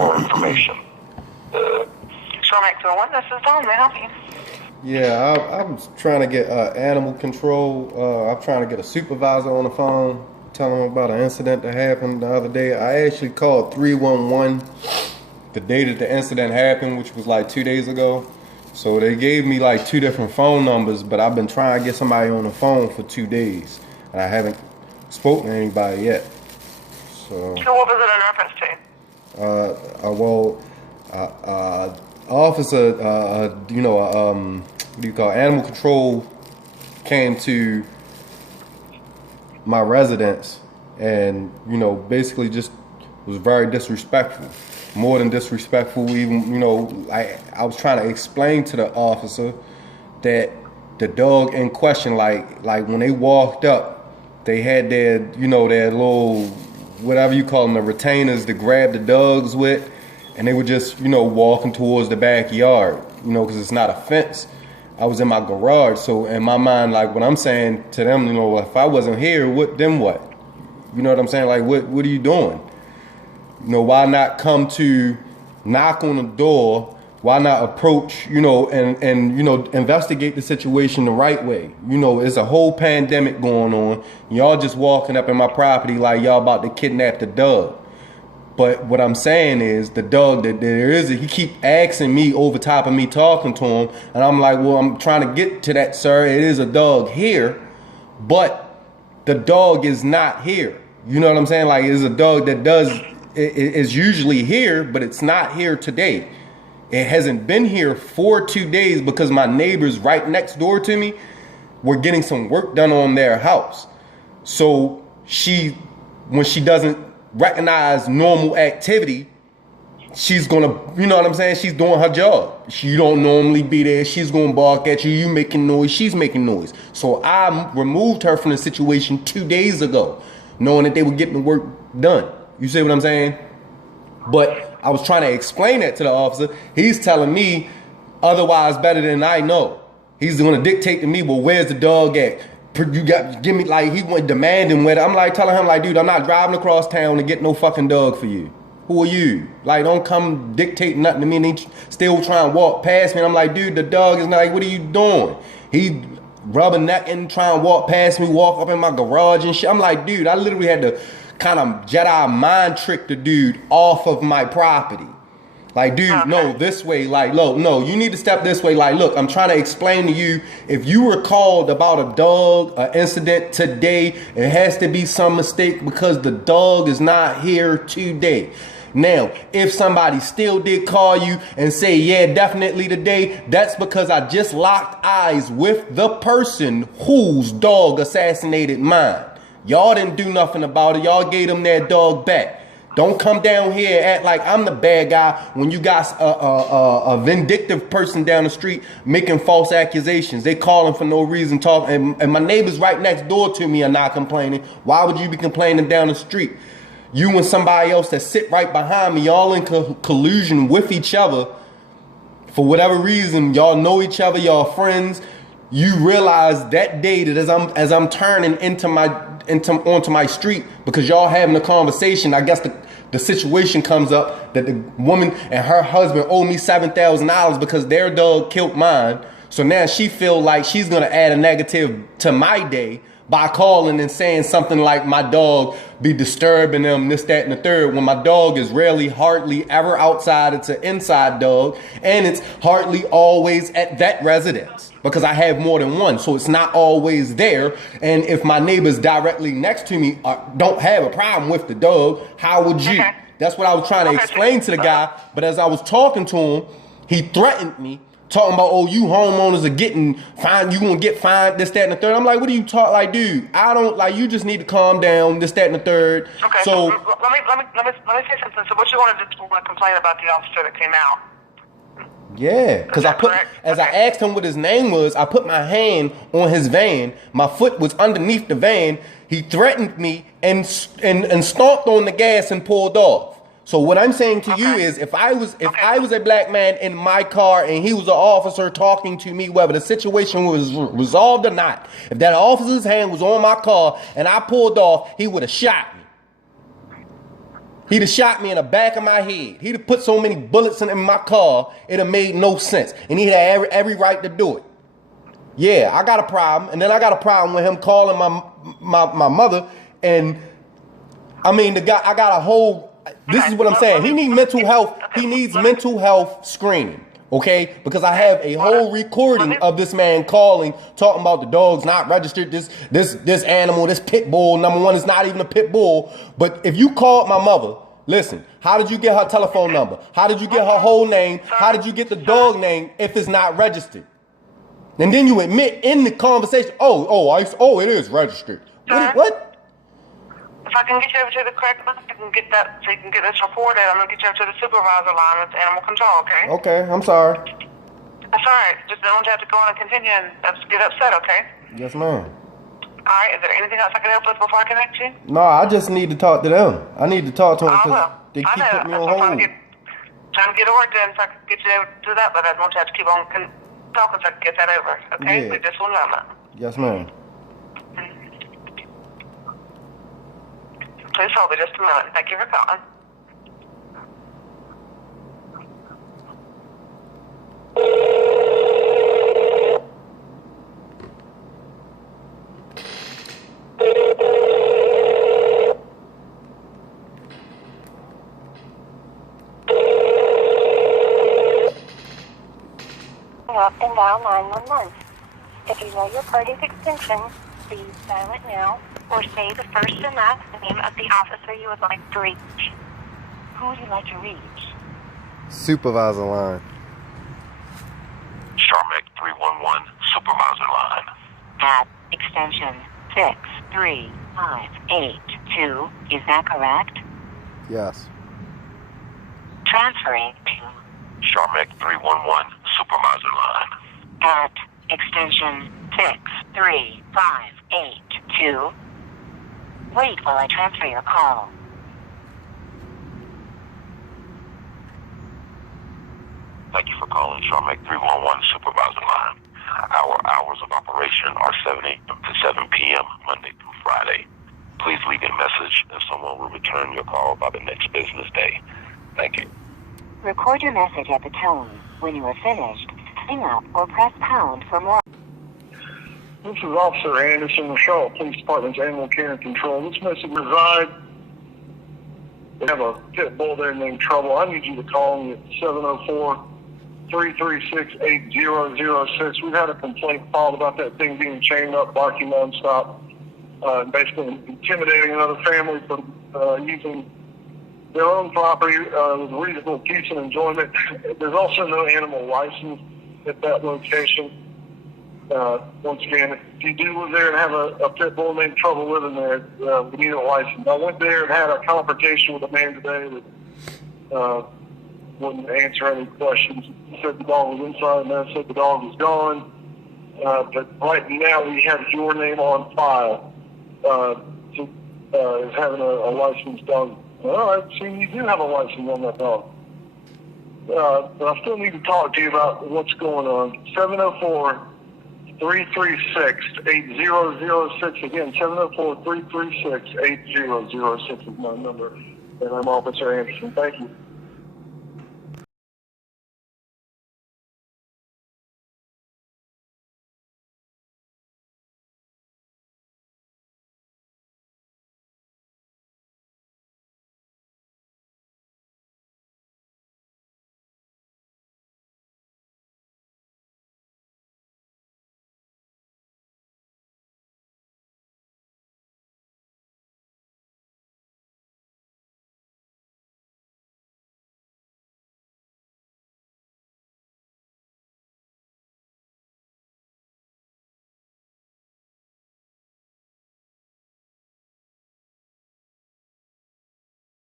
more information. Shore McFarland, this is Dawn. May I help you? Yeah, I'm trying to get animal control. I'm trying to get a supervisor on the phone, telling them about an incident that happened the other day. I actually called 311 the day that the incident happened, which was like 2 days ago. So they gave me like 2 different phone numbers, but I've been trying to get somebody on the phone for 2 days. And I haven't spoken to anybody yet. So what was it in reference to? Officer, what do you call it? Animal control came to my residence and, basically just was very disrespectful. More than disrespectful, even, I was trying to explain to the officer that the dog in question, like when they walked up, they had their little, whatever you call them, the retainers to grab the dogs with, and they were just, walking towards the backyard, because it's not a fence. I was in my garage, so in my mind, like what I'm saying to them, if I wasn't here, then what? You know what I'm saying? Like, what are you doing? Why not come to knock on the door? Why not approach, and investigate the situation the right way? It's a whole pandemic going on. Y'all just walking up in my property like y'all about to kidnap the dog. But what I'm saying is the dog that there is, he keep asking me over top of me talking to him. And I'm like, well, I'm trying to get to that, sir. It is a dog here, but the dog is not here. You know what I'm saying? Like, it's a dog that is usually here, but it's not here today. It hasn't been here for 2 days because my neighbors right next door to me were getting some work done on their house. So when she doesn't recognize normal activity, she's gonna, she's doing her job. She don't normally be there. She's gonna bark at you. You making noise. She's making noise. So I removed her from the situation 2 days ago, knowing that they were getting the work done. You see what I'm saying? But I was trying to explain that to the officer. He's telling me otherwise better than I know. He's going to dictate to me, well, where's the dog at? You got give me, like, he went demanding whether. I'm like telling him, like, dude, I'm not driving across town to get no fucking dog for you. Who are you? Like, don't come dictate nothing to me. And they still try and walk past me. And I'm like, dude, the dog is not, like, what are you doing? He rubbernecking, trying to walk past me, walk up in my garage and shit. I'm like, dude, I literally had to kind of Jedi mind trick the dude off of my property. Like, dude, no, this way. Like, look, no, you need to step this way. Like, look, I'm trying to explain to you, if you were called about a dog, an incident today, it has to be some mistake because the dog is not here today. Now, if somebody still did call you and say, yeah, definitely today, that's because I just locked eyes with the person whose dog assassinated mine. Y'all didn't do nothing about it. Y'all gave them their dog back. Don't come down here and act like I'm the bad guy when you got a vindictive person down the street making false accusations. They calling for no reason, talking, and my neighbors right next door to me are not complaining. Why would you be complaining down the street? You and somebody else that sit right behind me, y'all in collusion with each other. For whatever reason, y'all know each other, y'all friends. You realize that day that as I'm turning onto my street, because y'all having a conversation, I guess the situation comes up that the woman and her husband owe me $7,000 because their dog killed mine. So now she feel like she's gonna add a negative to my day by calling and saying something like my dog be disturbing them, this, that, and the third, when my dog is rarely, hardly ever outside. It's an inside dog, and it's hardly always at that residence because I have more than one, so it's not always there. And if my neighbors directly next to me don't have a problem with the dog, how would you? Okay. That's what I was trying to explain to the guy, but as I was talking to him, he threatened me, talking about, oh, you homeowners are getting fined, you gonna get fined, this, that, and the third. I'm like, what do you talk, like, dude, I don't, like, you just need to calm down, this, that, and the third. Okay, so let me say something. So what you want to complain about the officer that came out? yeah, because I asked him what his name was, I put my hand on his van, my foot was underneath the van, he threatened me and stomped on the gas and pulled off. So what I'm saying to you is, if I was a black man in my car and he was an officer talking to me, whether the situation was resolved or not, if that officer's hand was on my car and I pulled off, he would have shot me. He'd have shot me in the back of my head. He'd have put so many bullets in my car, it'd have made no sense. And he had every right to do it. Yeah, I got a problem. And then I got a problem with him calling my mother. And I mean, the guy, I got a whole, this is what I'm saying. He needs mental health. He needs mental health screening. Okay, because I have a whole recording of this man calling, talking about the dog's not registered. This animal, this pit bull. Number one, it's not even a pit bull. But if you called my mother, listen, how did you get her telephone number? How did you get her whole name? How did you get the dog name if it's not registered? And then you admit in the conversation, it is registered. What? If I can get you over to the correct line, I can get that, so you can get this reported. I'm going to get you over to the supervisor line with animal control, okay? Okay, I'm sorry. That's all right. Just don't have to go on and continue and get upset, okay? Yes, ma'am. All right. Is there anything else I can help with before I connect you? No, I just need to talk to them. I need to talk to them because they I keep know. putting me on That's hold. Trying to get the work done so I can get you over to that, but I don't have to keep on talking so I can get that over, okay? Yeah. Wait just one moment. Yes, ma'am. Please hold me just a moment. Thank you for calling. Up and dial 911. If you know your party's extension, please dial it now, or say the first and last name of the officer you would like to reach. Who would you like to reach? Supervisor line. Charmac 311, supervisor line. At extension 63582. Is that correct? Yes. Transferring to Charmac 311, supervisor line. at extension 63582. Wait while I transfer your call. Thank you for calling Charmac 311, supervisor line. Our hours of operation are 7 a.m. to 7 p.m., Monday through Friday. Please leave a message and someone will return your call by the next business day. Thank you. Record your message at the tone. When you are finished, hang up or press pound for more. This is Officer Anderson, Charlotte Police Department's Animal Care and Control. This message resides. We have a pit bull there named Trouble. I need you to call me at 704-336-8006. We've had a complaint filed about that thing being chained up, barking nonstop, basically intimidating another family from using their own property with reasonable peace and enjoyment. There's also no animal license at that location. Once again, if you do live there and have a pit bull named Trouble living there, we need a license. I went there and had a confrontation with a man today that wouldn't answer any questions. He said the dog was inside, and I said the dog was gone. But right now we have your name on file as having a licensed dog. All right, so you do have a license on that dog. But I still need to talk to you about what's going on. 704-336-8006. Again, 704-336-8006 is my number. And I'm Officer Anderson. Thank you.